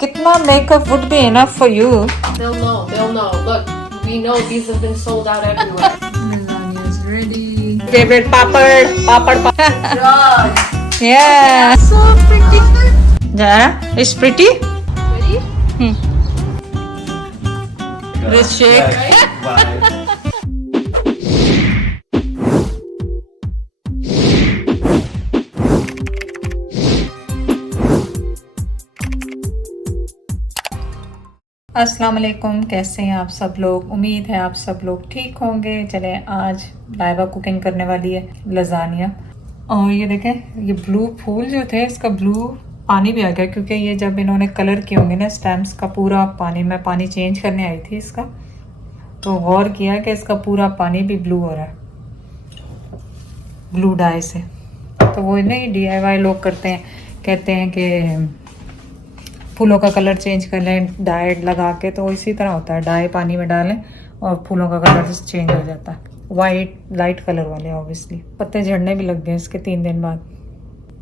कितना makeup would be enough for you? They'll know. Look, we know these have been sold out everywhere. Lasagna is ready. Favorite papad. God. Yeah. So pretty. Zara, it's pretty. Ready? This shake. अस्सलाम वालेकुम, कैसे हैं आप सब लोग। उम्मीद है आप सब लोग ठीक होंगे। चले आज लाइबा कुकिंग करने वाली है लजानिया। और ये देखें, ये ब्लू फूल जो थे इसका ब्लू पानी भी आ गया, क्योंकि ये जब इन्होंने कलर किए होंगे ना स्टैम्प्स का पूरा पानी, मैं पानी चेंज करने आई थी इसका, तो गौर किया कि इसका पूरा पानी भी ब्लू हो रहा है ब्लू डाई से। तो वो नहीं DIY लोग करते हैं, कहते हैं कि फूलों का कलर चेंज कर लें डाई लगा के, तो इसी तरह होता है। डाई पानी में डालें और फूलों का कलर चेंज हो जाता है, वाइट लाइट कलर वाले। ऑब्वियसली पत्ते झड़ने भी लग गए इसके 3 दिन बाद।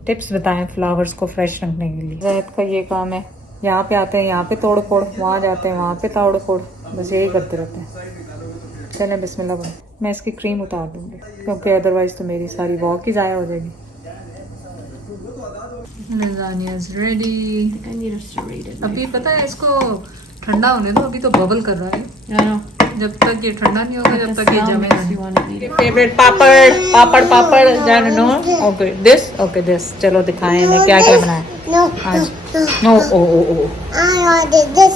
टिप्स बताएं फ्लावर्स को फ्रेश रखने के लिए। ज़ैद का ये काम है, यहाँ पे आते हैं यहाँ पे तोड़ फोड़, वहाँ जाते हैं वहाँ पे तोड़ फोड़, बस यही करते रहते हैं। चलें बिस्मिल्लाह बोलें। मैं इसकी क्रीम उतार दूँगी क्योंकि अदरवाइज़ तो मेरी सारी वॉक ही ज़ाया हो जाएगी। Lasagna is ready. I need a serrated. अभी पता है इसको ठंडा होने दो, अभी तो बबल कर रहा है। I know. जब तक ये ठंडा नहीं होगा जब तक ये जमेगा You want to eat it. Favourite papad जान नो। ओके दिस चलो दिखाएं इन्हें क्या क्या बनाया आज। No oh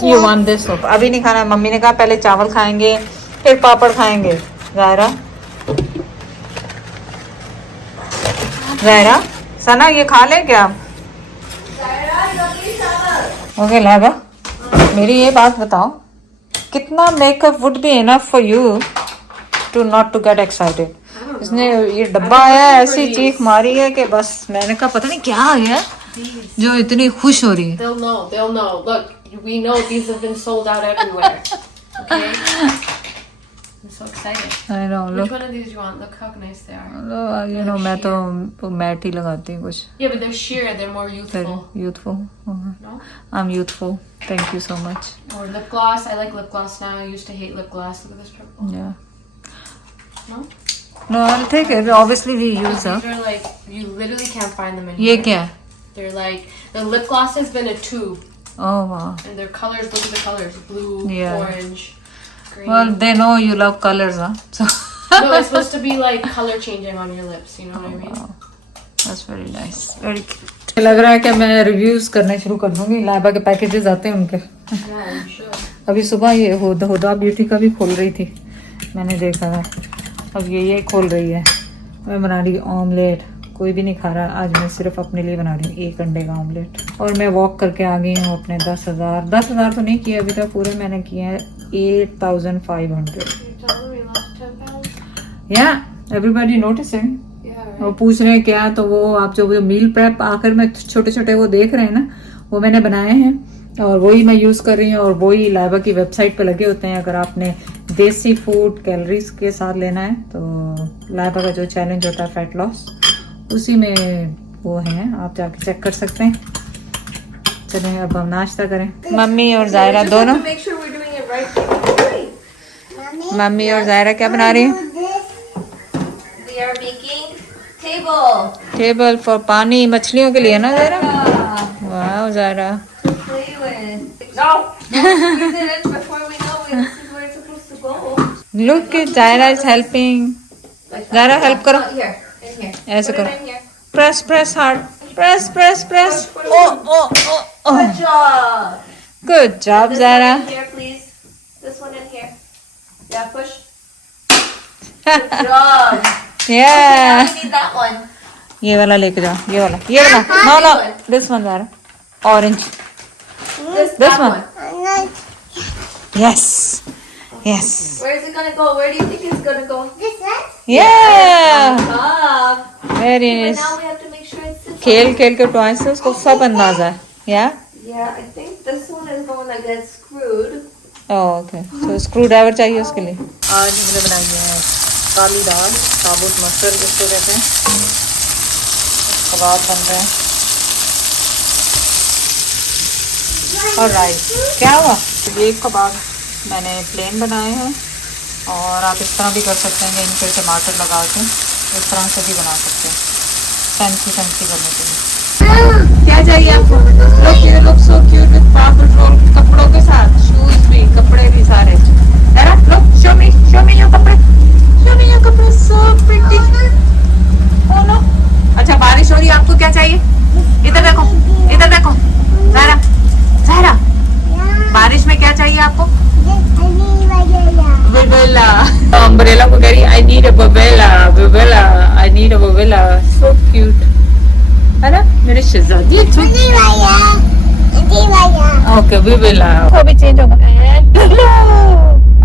you want this. अभी नहीं खाना, मम्मी ने कहा पहले चावल खाएंगे फिर पापड़ खाएंगे। ज़ायरा सना ये खा लें क्या? ओके लाइबा, मेरी ये बात बताओ, कितना makeup would be enough for you to not to get excited. इसने ये डब्बा आया है, ऐसी चीख मारी है कि बस मैंने कहा पता नहीं क्या आ गया जो इतनी खुश हो रही है। They'll know. Look, we know these have been sold out everywhere. Okay. I'm so excited. I know, Which look. one of these you want? Look how nice they are. You know, मैं तो mat ही लगाती हूँ कुछ। Yeah, but they're sheer. They're more youthful. Youthful. No? I'm youthful. Thank you so much. Or lip gloss. I like lip gloss now. I used to hate lip gloss. Look at this purple. Yeah. No? No, I'll take it. Obviously we use them. These are like, you literally can't find them anymore. ये क्या है? They're like, the lip gloss has been a tube. Oh wow. And their colors, look at the colors. Blue, Yeah. orange, green. Well, they know you love colors, huh? So. No, it's supposed to be like color changing on your lips. You know what I mean? Wow. That's very nice. Very cute. लग रहा है कि मैं reviews करने शुरू कर दूंगी। लाइबा के पैकेजेस आते हैं उनके। Yeah, I'm sure. अभी सुबह ये हुदा ब्यूटी का भी खोल रही थी, मैंने देखा था। अब ये खोल रही है। मैं बना रही ऑमलेट, कोई भी नहीं खा रहा। आज मैं सिर्फ अपने लिए बना रही हूँ 1 अंडे का ऑमलेट। और मैं वॉक करके आ गई हूँ अपने 10,000 तो नहीं किए अभी तक पूरे, मैंने किए हैं 8,500। या एवरीबॉडी नोटिसिंग। वो पूछ रहे हैं क्या, तो वो आप जो मील प्रेप आखिर में छोटे छोटे वो देख रहे हैं ना, वो मैंने बनाए हैं और वही मैं यूज़ कर रही हूँ। और वही लाइबा की वेबसाइट पे लगे होते हैं। अगर आपने देसी फूड कैलोरीज के साथ लेना है तो लाइबा का जो चैलेंज होता है फैट लॉस, उसी में वो है, आप जाके चेक कर सकते हैं। चलें अब हम नाश्ता करें। मम्मी और ज़ायरा दोनों। मम्मी और ज़ायरा क्या बना रही हैं? We are making table. Table for पानी, मछलियों के लिए ना ज़ायरा? वाह Zaira. Play with. No. Squeeze it in before we know it. This is where it's supposed to go. Look at Zyra is helping. Zyra help करो। Here. In here. ऐसे Put it करो। in here. Press hard. Press. Oh. Good job. Good job, This Zyra. one in here, please. This one in here. Yeah, push. Good job. Yeah. Now we need that one. ये वाला लेके जाओ, ये वाला। No, this one Zyra. Orange. That one. Yes. Where is it gonna go? Where do you think it's gonna go? This one? Yeah. Top. Very But nice. now we have to make sure it's this खेल one. के toys से उसको सब अंदाजा है। Yeah. Yeah, I think this one is the one that gets screwed. Okay, तो screw driver चाहिए उसके लिए। आज हमने बनाई है काली दाल, साबुत मसूर जिसको कहते हैं। कबाब बन रहे हैं। और राइस। क्या हुआ? ये कबाब मैंने प्लेन बनाए हैं और आप इस तरह भी कर सकते हैं कि इन पर टमाटर लगा के इस तरह से भी बना सकते हैं, फैंसी फैंसी करने के लिए। क्या चाहिए आपको? Look so cute with powerful कपड़ों के साथ, शूज भी, कपड़े भी सारे। लुक, शो मी योर कपड़े, शो मी योर कपड़े, सो प्रिटी। Oh no. अच्छा बारिश हो रही है, आपको क्या चाहिए? इधर देखो, इधर देखो ज़ारा, ज़ारा बारिश में क्या चाहिए आपको? बबेला। अम्ब्रेला को कह रही आई नीड अ बबेला, बबेला, आई नीड अ बबेला। सो क्यूट है ना मेरी शहजादी। ओके बबेला को भी चेंज होगा।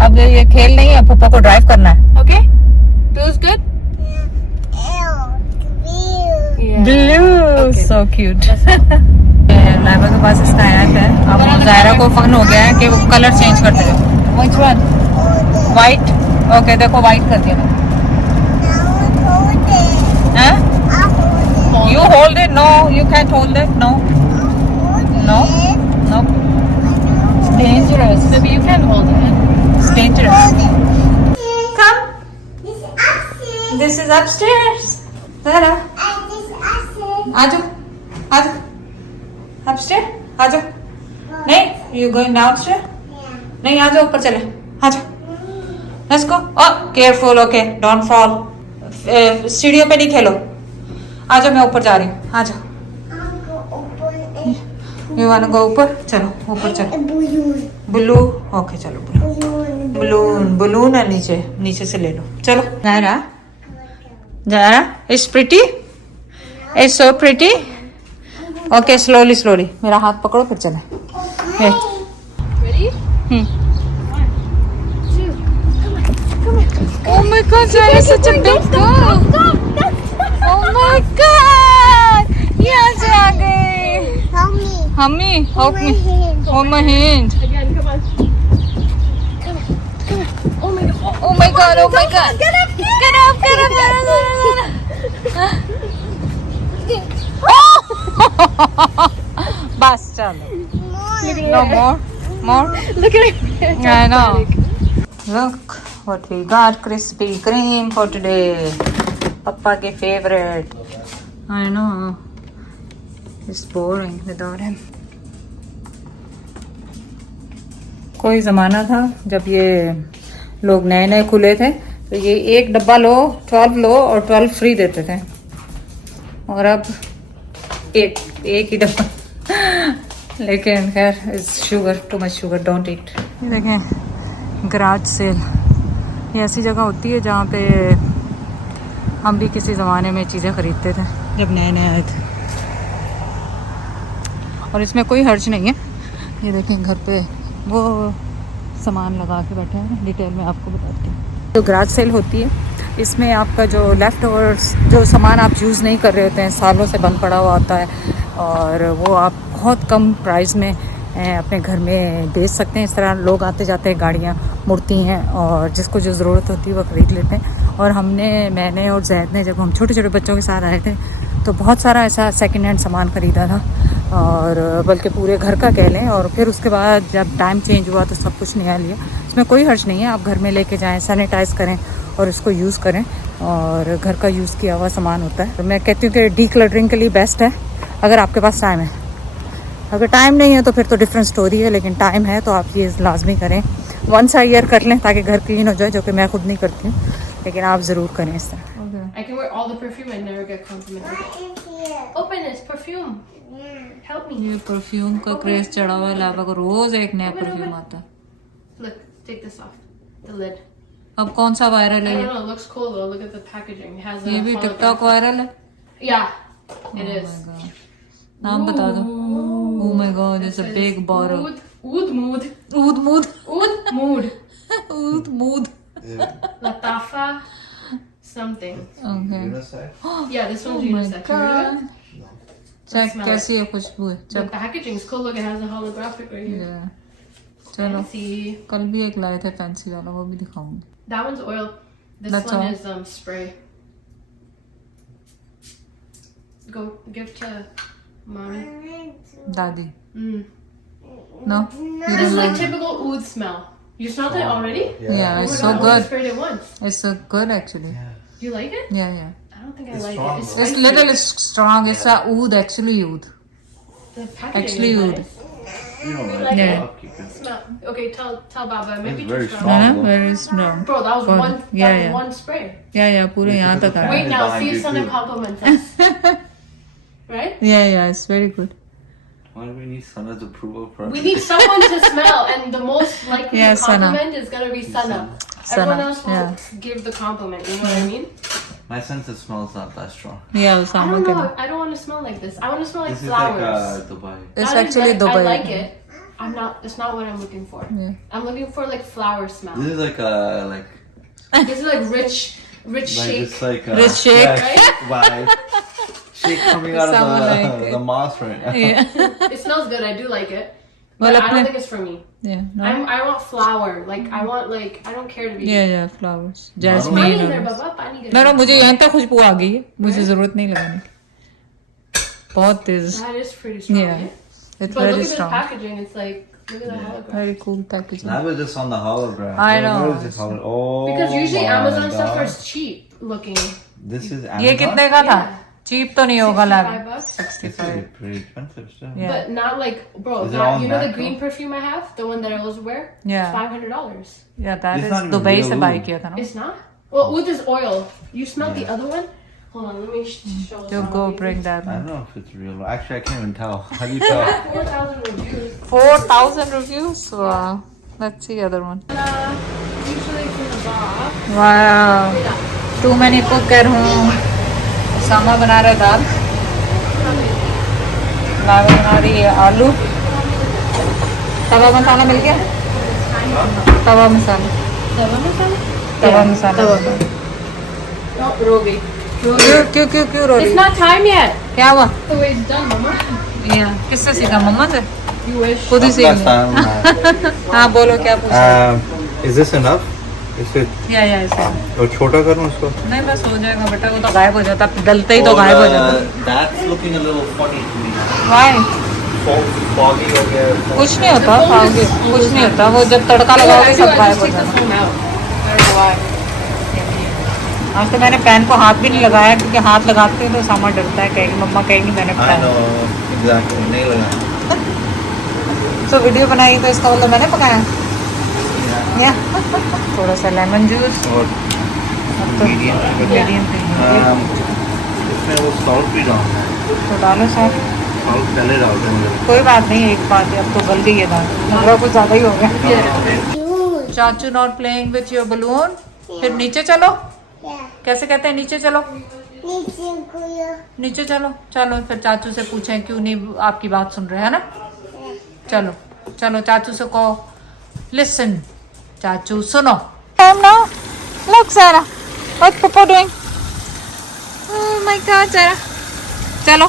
अब ये खेल नहीं है, पापा को ड्राइव करना है। Okay feels good. Blue, so cute. Laiba के पास इसका ऐप है। अब ज़ायरा को फन हो गया है कि वो कलर चेंज करते हैं। Which one? वाइट। ओके देखो वाइट कर दिया मैंने। You hold it. No you can't hold it. No no no, dangerous. Maybe you can hold it. It's dangerous. Come. This is upstairs. Zara. आ जाओ, आ जाओ। Upstairs? आ जाओ। नहीं, you going downstairs? नहीं, आ जाओ ऊपर चले, आ जाओ। Let's go. Oh, careful, okay, don't fall. सीढ़ियों पे नहीं खेलो। आ जाओ, मैं ऊपर जा रही हूँ, आ जाओ। You wanna go ऊपर? चलो ऊपर चलो। ब्लू, ओके चलो ब्लू। बलून है नीचे, नीचे से ले लो। चलो Zaira, Zaira it's pretty, it's so pretty. Okay slowly slowly, मेरा हाथ पकड़ो फिर चले। Ready? Oh my God, Zara is such a big girl. Oh my God, यहाँ से आ गए। Help me, hold my hand. Again, come on. Come on. Oh my God. Oh my God, oh my God. Get up, get up, get up, get up. बस चलो। No more. Look at it. I know. Look what we got, Krispy Kreme for today. Papa के favorite. I know. It's boring without him. कोई ज़माना था जब ये लोग नए नए खुले थे तो ये एक डब्बा लो 12 लो और 12 फ्री देते थे, और अब एक ही डब्बा। लेकिन खैर is sugar, too much sugar, don't eat. ये देखें गराज सेल, ये ऐसी जगह होती है जहाँ पे हम भी किसी ज़माने में चीज़ें ख़रीदते थे जब नए नए आए थे, और इसमें कोई हर्ज नहीं है। ये देखें घर पे वो सामान लगा के बैठे हैं, डिटेल में आपको बताती हूँ। तो गराज सेल होती है, इसमें आपका जो लेफ़्ट ओवर्स, जो सामान आप यूज़ नहीं कर रहे होते हैं, सालों से बंद पड़ा हुआ होता है, और वो आप बहुत कम प्राइस में अपने घर में बेच सकते हैं। इस तरह लोग आते जाते हैं, गाड़ियाँ मुड़ती हैं और जिसको जो ज़रूरत होती है वो ख़रीद लेते हैं। और मैंने और ज़ैद ने जब हम छोटे छोटे बच्चों के साथ आए थे तो बहुत सारा ऐसा सेकंड हैंड सामान ख़रीदा था, और बल्कि पूरे घर का कह लें। और फिर उसके बाद जब टाइम चेंज हुआ तो सब कुछ नया लिया। इसमें कोई हर्ज नहीं है, आप घर में लेके जाएं, सैनिटाइज़ करें और इसको यूज़ करें, और घर का यूज़ किया हुआ सामान होता है। तो मैं कहती हूँ कि डी क्लटरिंग के लिए बेस्ट है अगर आपके पास टाइम है। अगर टाइम नहीं है तो फिर तो डिफरेंट स्टोरी है, लेकिन टाइम है तो आप ये लाजमी करें, वंस अ ईयर कर लें ताकि घर क्लीन हो जाए, जो कि मैं खुद नहीं करती हूँ, लेकिन आप ज़रूर करें इस तरह। I can wear all the perfume and never get complimented. Open this perfume. Help me. ये परफ्यूम का क्रेज चढ़ा हुआ है, लाइबा को रोज एक नया परफ्यूम आता है। Look, take this off. The lid. अब कौन सा वायरल है I ये? don't know. It looks cool though. Look at the packaging. It has a ये भी hologram. टिकटॉक वायरल है। Yeah, it is. नाम बता दो। Oh my God, it's a big bottle. Oud mood. Oud mood. Oud mood. Oud mood. Latafa. Something. Okay. Yeah, this one's Oh my unisex. You heard of God. it? Check Smell कैसी है खुशबू है। The packaging's cool. Look, it has a holographic right here. चलो Fancy. कल भी एक लाए थे fancy वाला, वो भी दिखाऊंगी। That one's oil. This That's one all. is spray. Go give to mommy. दादी। No? This is like typical oud smell. You smelled it already? Yeah, Oh it's my so God, I only good. sprayed it once. It's so good actually. Do you like it? Yeah, yeah. I don't think I It's like strong, it. It's though. It's spicy. little strong. It's a oud, actually oud. The packaging Actually is oud. nice. You know, like Yeah. I'll keep it. Smell. Okay, tell Baba. Maybe It's very too strong. है ना? Very strong. Bro, that was Good. one. That Yeah, was yeah. one spray. Yeah, पूरे यहाँ Because तक the आया. Wait now, behind see if you Sana too. compliments us. Right? Yeah, it's very good. Why do we need Sana's approval for We need someone to smell, and the most likely Yeah, Sana. compliment is gonna be Sana. Sana, Everyone else will yeah. give the compliment. You know what I mean? My sense of smell is not that strong. Yeah, I Osama don't can. know. I don't want to smell like this. I want to smell like This is flowers. like Dubai. It's Not actually exact- Dubai. I like it. I'm not. It's not what I'm looking for. Yeah. I'm looking for like flower smell. This is like This is like rich shake. it's like Rich shake. yeah, shake vibe. Shake coming out of Someone the, like it. the mosque right now. Yeah. It smells good. I do like it. Well, But I apne- don't think it's for me. Yeah. No. I want flower. Like I want like I don't care to be. Yeah, flowers. Pani Jasmine. there, और- Baba. Pani there. ना मुझे यहाँ तक खुशबू आ गई है. मुझे जरूरत नहीं लगाने की. बहुत तेज. That is pretty strong. Yeah. Yeah. It's But look very at this strong. packaging. It's like look at the hologram. Very cool packaging. I was just on the hologram. I Where know. is this Oh, Because usually my Amazon God. stuff is cheap looking. This is Amazon. ये कितने का था? Yeah. Cheap तो नहीं होगा लग. 65 bucks. 65. Pretty expensive still. Yeah. But not like, bro. Is it Not, all you know the natural? green perfume I have, the one that I always wear. Yeah. $500. Yeah, that It's is not even Dubai real से oud. buy किया था ना. It's not. Well, oud is oil. You smell the Yeah. other one? Hold on, let me show. You some go of these. bring that. I don't know if it's real. Actually, I can't even tell. How do you tell? 4,000 reviews. 4,000 reviews. Wow. Let's see other one. Usually from the box. Wow. Too many cooker हूँ. सामा बना रहा है दाल. लाइबा बना रही है आलू. तवा मसाला मिल गया? तवा मसाला. तवा मसाला. No, Robi. क्यों रो रही? It's not time yet. क्या हुआ? The way it's done, Mama. Yeah. किससे सीखा? मम्मा से? You wish. खुद ही सीख Last लिया. time. हाँ बोलो क्या पूछा? Is this enough? Is it? या ऐसा. और छोटा करूँ उसको? नहीं बस हो जाएगा बेटा. वो तो गायब हो जाता. डलते ही तो गायब हो जाता. That's looking a little funny to me. Why? Foggy हो गया. कुछ नहीं होता. खाओगे कुछ नहीं होता. वो जब तड़का लगाओगे सब गायब हो take the जाता. foam out. I don't know why. आज तो मैंने पैन को हाथ भी नहीं लगाया क्योंकि हाथ लगाते हैं तो सामा डरता है. कहेगी मम्मा कहेगी मैंने I पकाया. know exactly. नहीं लगा. तो वीडियो बनाई तो इसका मतलब मैंने पकाया. या थोड़ा सा लेमन जूस. और मीडियम इसमें वो salt भी डालना है. तो डालो साथ. Salt पहले डालते हैं मुझे. कोई बात नहीं. एक बात है अब तो गल गई है दाल. मतलब कुछ ज़्यादा ही हो गया. चाचू not playing with your balloon. फिर नीचे चलो. कैसे कहते हैं नीचे चलो. नीचे चलो. चलो फिर चाचू से पूछें क्यों नहीं आपकी बात सुन रहे हैं ना. चलो चलो चाचू से कहो लिसन. चाचू सुनो. Time now. Look Sarah. What's Papa doing? Oh my God Sarah. चलो.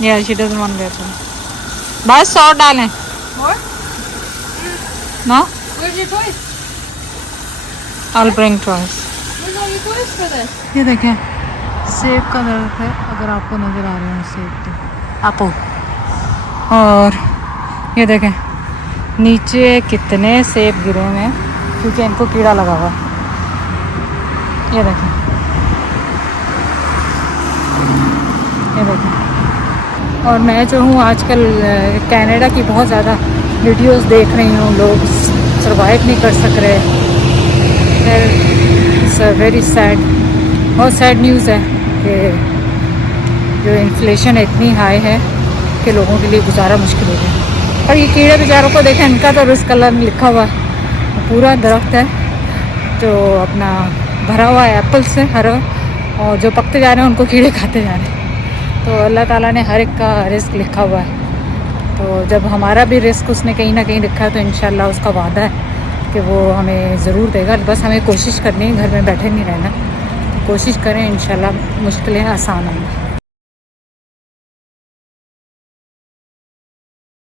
Yeah, she doesn't want to get wet. बस सॉस डालें. More? No? Where's your toys? I'll bring toys. Where's all your toys for this? ये देखें सेब का दरख्त है. अगर आपको नजर आ रहे हैं सेब तो आपो. और ये देखें नीचे कितने सेब गिरे हुए हैं क्योंकि इनको कीड़ा लगा हुआ है. ये देखें. ये देखें. और मैं जो हूँ आजकल कनाडा की बहुत ज़्यादा वीडियोस देख रही हूँ. लोग सर्वाइव नहीं कर सक रहे. It's very sad. बहुत सैड न्यूज़ है कि जो इन्फ्लेशन इतनी हाई है कि लोगों के लिए गुजारा मुश्किल हो गया. और ये कीड़े बेचारों को देखें. इनका तो रिस्क कलर लिखा हुआ है. पूरा दरख्त है जो अपना भरा हुआ है एप्पल से हरा. और जो पकते जा रहे हैं उनको कीड़े खाते जा रहे हैं. तो अल्लाह ताला ने हर एक का रिस्क लिखा हुआ है. तो जब हमारा भी रिस्क उसने कहीं ना कहीं लिखा है तो इंशाल्लाह उसका वादा है कि वो हमें ज़रूर देगा. बस हमें कोशिश करनी है. घर में बैठे नहीं रहना. कोशिश करें इंशाल्लाह मुश्किलें आसान होंगी.